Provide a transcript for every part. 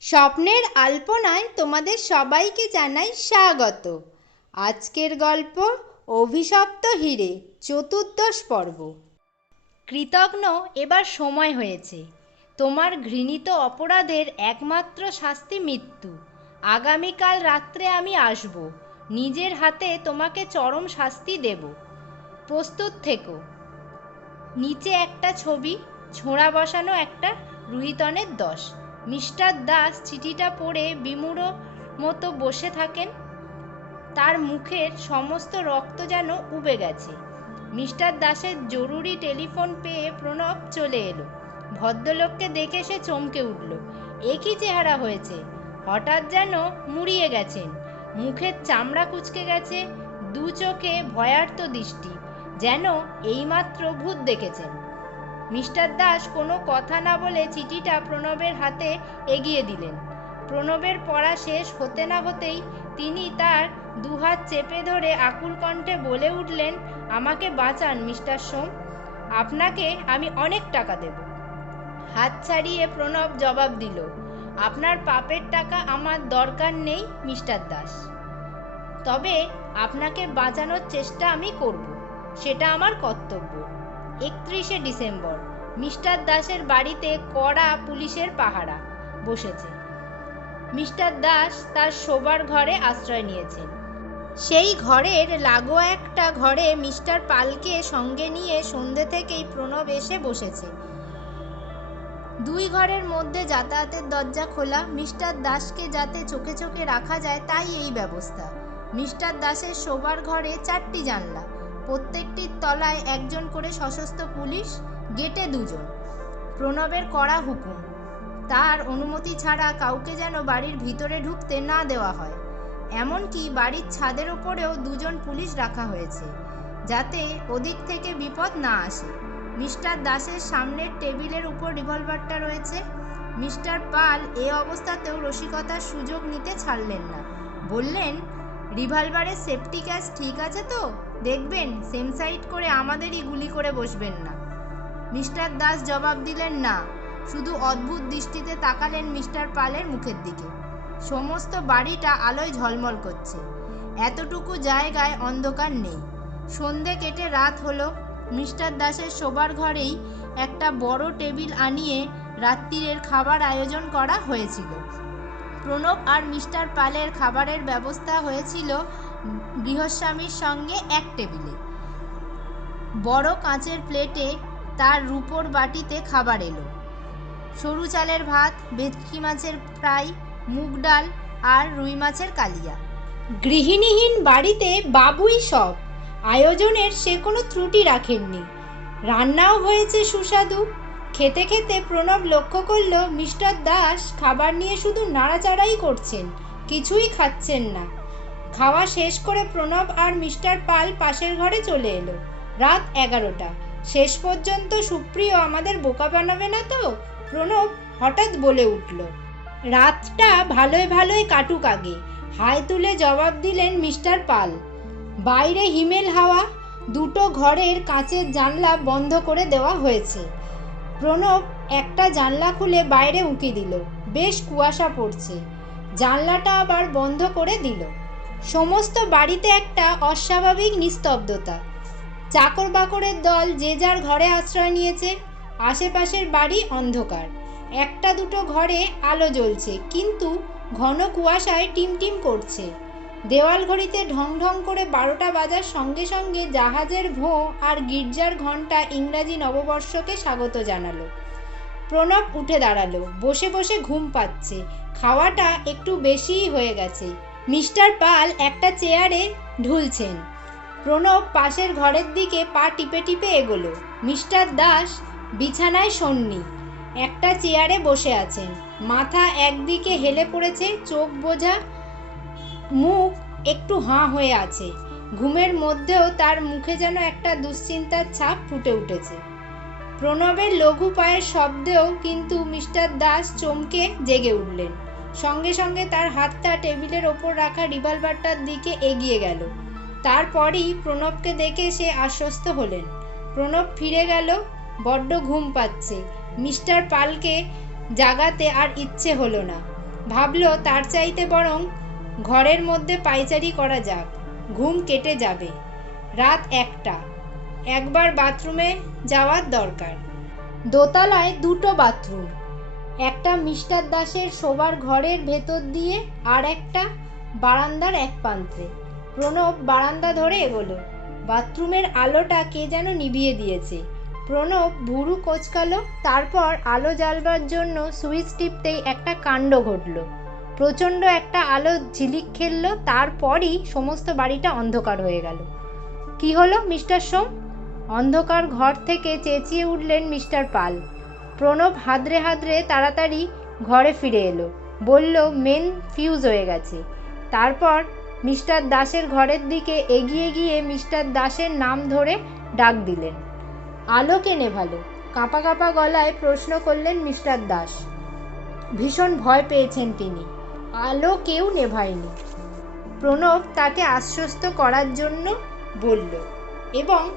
স্বপ্নের আলপনায় তোমাদের সবাইকে জানাই স্বাগত। আজকের গল্প, অভিশপ্ত হিরে, চতুর্দশ পর্ব। কৃতজ্ঞ এবার সময় হয়েছে। তোমার ঘৃণিত অপরাধের একমাত্র শাস্তি মৃত্যু। আগামীকাল রাত্রে আমি আসব। নিজের হাতে তোমাকে চরম শাস্তি দেব। প্রস্তুত থেকো। নিচে একটা ছবি, ছোঁড়া বসানো একটা রুহিতনের দশ। মিস্টার দাস চিঠিটা পড়ে বিমূঢ় মতো বসে থাকেন। তার মুখের সমস্ত রক্ত যেন উবে গেছে। মিস্টার দাসের জরুরি টেলিফোন পেয়ে প্রণব চলে এলো। ভদ্রলোককে দেখে সে চমকে উঠল। একই চেহারা হয়েছে? হঠাৎ যেন মুড়িয়ে গেছেন। মুখের চামড়া কুচকে গেছে। দু চোখে ভয়ার্ত দৃষ্টি। যেন এইমাত্র ভূত দেখেছেন। মিস্টার দাস কোনো কথা না বলে চিঠিটা প্রণবের হাতে এগিয়ে দিলেন। প্রণবের পড়া শেষ হতে না হতেই তিনি তার দুহাত চেপে ধরে আকুল কণ্ঠে বলে উঠলেন, আমাকে বাঁচান, মিস্টার সোম। আপনাকে আমি অনেক টাকা দেব। হাত ছাড়িয়ে প্রণব জবাব দিল, আপনার পাপের টাকা আমার দরকার নেই, মিস্টার দাস। তবে আপনাকে বাঁচানোর চেষ্টা আমি করব, সেটা আমার কর্তব্য। একত্রিশে ডিসেম্বর। মিস্টার দাসের বাড়িতে কড়া পুলিশের পাহারা বসেছে। মিস্টার দাস তার শোবার ঘরে আশ্রয় নিয়েছেন। সেই ঘরের লাগোয়া একটা ঘরে মিস্টার পালকে সঙ্গে নিয়ে সন্ধে থেকেই প্রণব এসে বসেছে। দুই ঘরের মধ্যে যাতায়াতের দরজা খোলা, মিস্টার দাসকে যাতে চোখে চোখে রাখা যায় তাই এই ব্যবস্থা। মিস্টার দাসের শোবার ঘরে চারটি জানলা প্রত্যেকটির তলায় একজন করে সশস্ত্র পুলিশ, গেটে দুজন। প্রণবের কড়া হুকুম। তার অনুমতি ছাড়া কাউকে যেন বাড়ির ভিতরে ঢুকতে না দেওয়া হয়। এমনকি বাড়ির ছাদের ওপরেও দুজন পুলিশ রাখা হয়েছে, যাতে ওদিক থেকে বিপদ না আসে। মিস্টার দাসের সামনের টেবিলের উপর রিভলভারটা রয়েছে। মিস্টার পাল এ অবস্থাতেও রসিকতার সুযোগ নিতে ছাড়লেন না। বললেন রিভলভারের সেফটি ক্যাচ ঠিক আছে তো? দেখবেন সেম সাইড করে আমাদেরই গুলি করে বসবেন না। মিস্টার দাস জবাব দিলেন না। শুধু অদ্ভুত দৃষ্টিতে তাকালেন মিস্টার পালের মুখের দিকে। সমস্ত বাড়িটা আলোয় ঝলমল করছে। এতটুকু জায়গায় অন্ধকার নেই। সন্ধে কেটে রাত হলো। মিস্টার দাসের শোবার ঘরেই একটা বড় টেবিল আনিয়ে রাত্রিরের খাবার আয়োজন করা হয়েছিল। প্রণব আর মিস্টার পালের খাবারের ব্যবস্থা হয়েছিল গৃহস্বামীর সঙ্গে এক টেবিলে। বড় কাঁচের প্লেটে তার রূপোর বাটিতে খাবার এলো। সরু চালের ভাত, ভেটকি মাছের ফ্রাই, মুগ ডাল আর রুই মাছের কালিয়া। গৃহিণীহীন বাড়িতে বাবুই সব। আয়োজনের সে কোনো ত্রুটি রাখেননি। রান্নাও হয়েছে সুস্বাদু। খেতে খেতে প্রণব লক্ষ্য করল মিস্টার দাস খাবার নিয়ে শুধু নাড়াচাড়াই করছেন, কিছুই খাচ্ছেন না। খাওয়া শেষ করে প্রণব আর মিস্টার পাল পাশের ঘরে চলে এলো। রাত এগারোটা। শেষ পর্যন্ত সুপ্রিয় আমাদের বোকা বানাবে না তো? প্রণব হঠাৎ বলে উঠল। রাতটা ভালোই ভালোই কাটুক আগে, হাই তুলে জবাব দিলেন মিস্টার পাল। বাইরে হিমেল হাওয়া, দুটো ঘরের কাঁচের জানলা বন্ধ করে দেওয়া হয়েছে। প্রণব একটা জানলা খুলে বাইরে উঁকি দিল। বেশ কুয়াশা পড়ছে। জানলাটা আবার বন্ধ করে দিল। সমস্ত বাড়িতে একটা অস্বাভাবিক নিস্তব্ধতা। চাকর বাকরের দল যে যার ঘরে আশ্রয় নিয়েছে, আশেপাশের বাড়ি অন্ধকার। একটা দুটো ঘরে আলো জ্বলছে, কিন্তু ঘন কুয়াশায় টিমটিম করছে। দেওয়াল ঘড়িতে ঢং ঢং করে বারোটা বাজার সঙ্গে সঙ্গে জাহাজের ভো আর গির্জার ঘণ্টা ইংরাজি নববর্ষকে স্বাগত জানালো। প্রণব উঠে দাঁড়াল, বসে বসে ঘুম পাচ্ছে। খাওয়াটা একটু বেশিই হয়ে গেছে। মিস্টার পাল একটা চেয়ারে ঢুলছেন। প্রণব পাশের ঘরের দিকে পা টিপে টিপে এগোলো। মিস্টার দাস বিছানায় সন্নি, একটা চেয়ারে বসে আছেন। মাথা একদিকে হেলে পড়েছে, চোখ বোঝা মুখ একটু হাঁ হয়ে আছে। ঘুমের মধ্যেও তার মুখে যেন একটা দুশ্চিন্তার ছাপ ফুটে উঠেছে। প্রণবের লঘু পায়ের শব্দেও কিন্তু মিস্টার দাস চমকে জেগে উঠলেন। সঙ্গে সঙ্গে তার হাতটা টেবিলের ওপর রাখা রিভলভারটার দিকে এগিয়ে গেল। তারপরই প্রণবকে দেখে সে আশ্বস্ত হলেন। প্রণব ফিরে গেল, বড্ড ঘুম পাচ্ছে। মিস্টার পালকে জাগাতে আর ইচ্ছে হলো না। ভাবল তার চাইতে বরং ঘরের মধ্যে পায়চারি করা যাক, ঘুম কেটে যাবে। রাত একটা, একবার বাথরুমে যাওয়ার দরকার। দোতলায় দুটো বাথরুম, একটা মিস্টার দাসের শোবার ঘরের ভেতর দিয়ে আর একটা বারান্দার এক প্রান্তে। প্রণব বারান্দা ধরে এগোলো, বাথরুমের আলোটা কে যেন নিভিয়ে দিয়েছে। প্রণব ভুরু কোচকালো, তারপর আলো জ্বালবার জন্য সুইচ টিপতেই একটা কাণ্ড ঘটলো। প্রচণ্ড একটা আলো ঝিলিক খেললো, তারপরই সমস্ত বাড়িটা অন্ধকার হয়ে গেল। কি হলো, মিস্টার সোম? অন্ধকার ঘর থেকে চেঁচিয়ে উঠলেন মিস্টার পাল। প্রণব হাদরে হাদরে তাড়াতাড়ি ঘরে ফিরে এলো। বলল, মেন ফিউজ হয়ে গেছে। তারপর মিস্টার দাসের ঘরের দিকে এগিয়ে গিয়ে মিস্টার দাসের নাম ধরে ডাক দিলেন। আলো কেনে ভালো? কাঁপা কাঁপা গলায় প্রশ্ন করলেন মিস্টার দাস। ভীষণ ভয় পেয়েছেন তিনি। আলো কেউ নেভায়নি। প্রণব তাকে আশ্বস্ত করার জন্য বলল এবং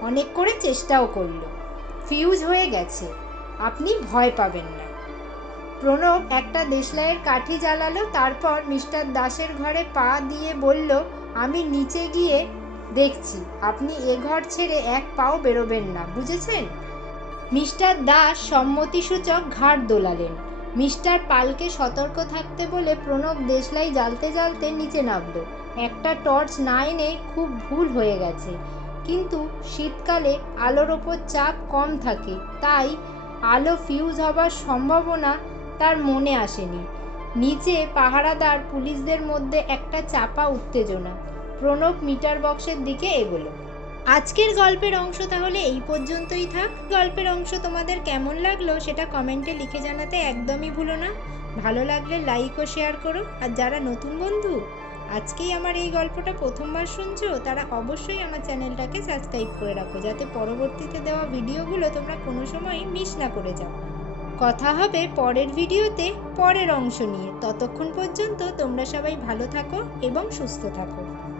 অনেক করে চেষ্টাও করল। ফিউজ হয়ে গেছে, আপনি ভয় পাবেন না। প্রণব একটা দেশলাইয়ের কাঠি জ্বালালো, তারপর মিস্টার দাসের ঘরে পা দিয়ে বলল, আমি নিচে গিয়ে দেখছি, আপনি এ ঘর ছেড়ে এক পাও বেরোবেন না, বুঝেছেন? মিস্টার দাস সম্মতিসূচক ঘাড় দোলালেন। মিস্টার পালকে সতর্ক থাকতে বলে প্রণব দেশলাই জ্বালতে জ্বালতে নিচে নামল। একটা টর্চ না এনে খুব ভুল হয়ে গেছে। কিন্তু শীতকালে আলোর ওপর চাপ কম থাকে, তাই আলো ফিউজ হবার সম্ভাবনা তার মনে আসেনি। নিচে পাহারাদার পুলিশদের মধ্যে একটা চাপা উত্তেজনা। প্রণব মিটার বক্সের দিকে এগোলো। আজকের গল্পের অংশ তাহলে এই পর্যন্তই থাক। গল্পের অংশ তোমাদের কেমন লাগল সেটা কমেন্টে লিখে জানাতে একদমই ভুলো না। ভালো লাগলে লাইক ও শেয়ার করো। আর যারা নতুন বন্ধু, আজকেই আমার এই গল্পটা প্রথমবার শুনছো, তারা অবশ্যই আমার চ্যানেলটাকে সাবস্ক্রাইব করে রাখো, যাতে পরবর্তীতে দেওয়া ভিডিওগুলো তোমরা কোনো সময় মিস না করে যাও। কথা হবে পরের ভিডিওতে, পরের অংশ নিয়ে। ততক্ষণ পর্যন্ত তোমরা সবাই ভালো থাকো এবং সুস্থ থাকো।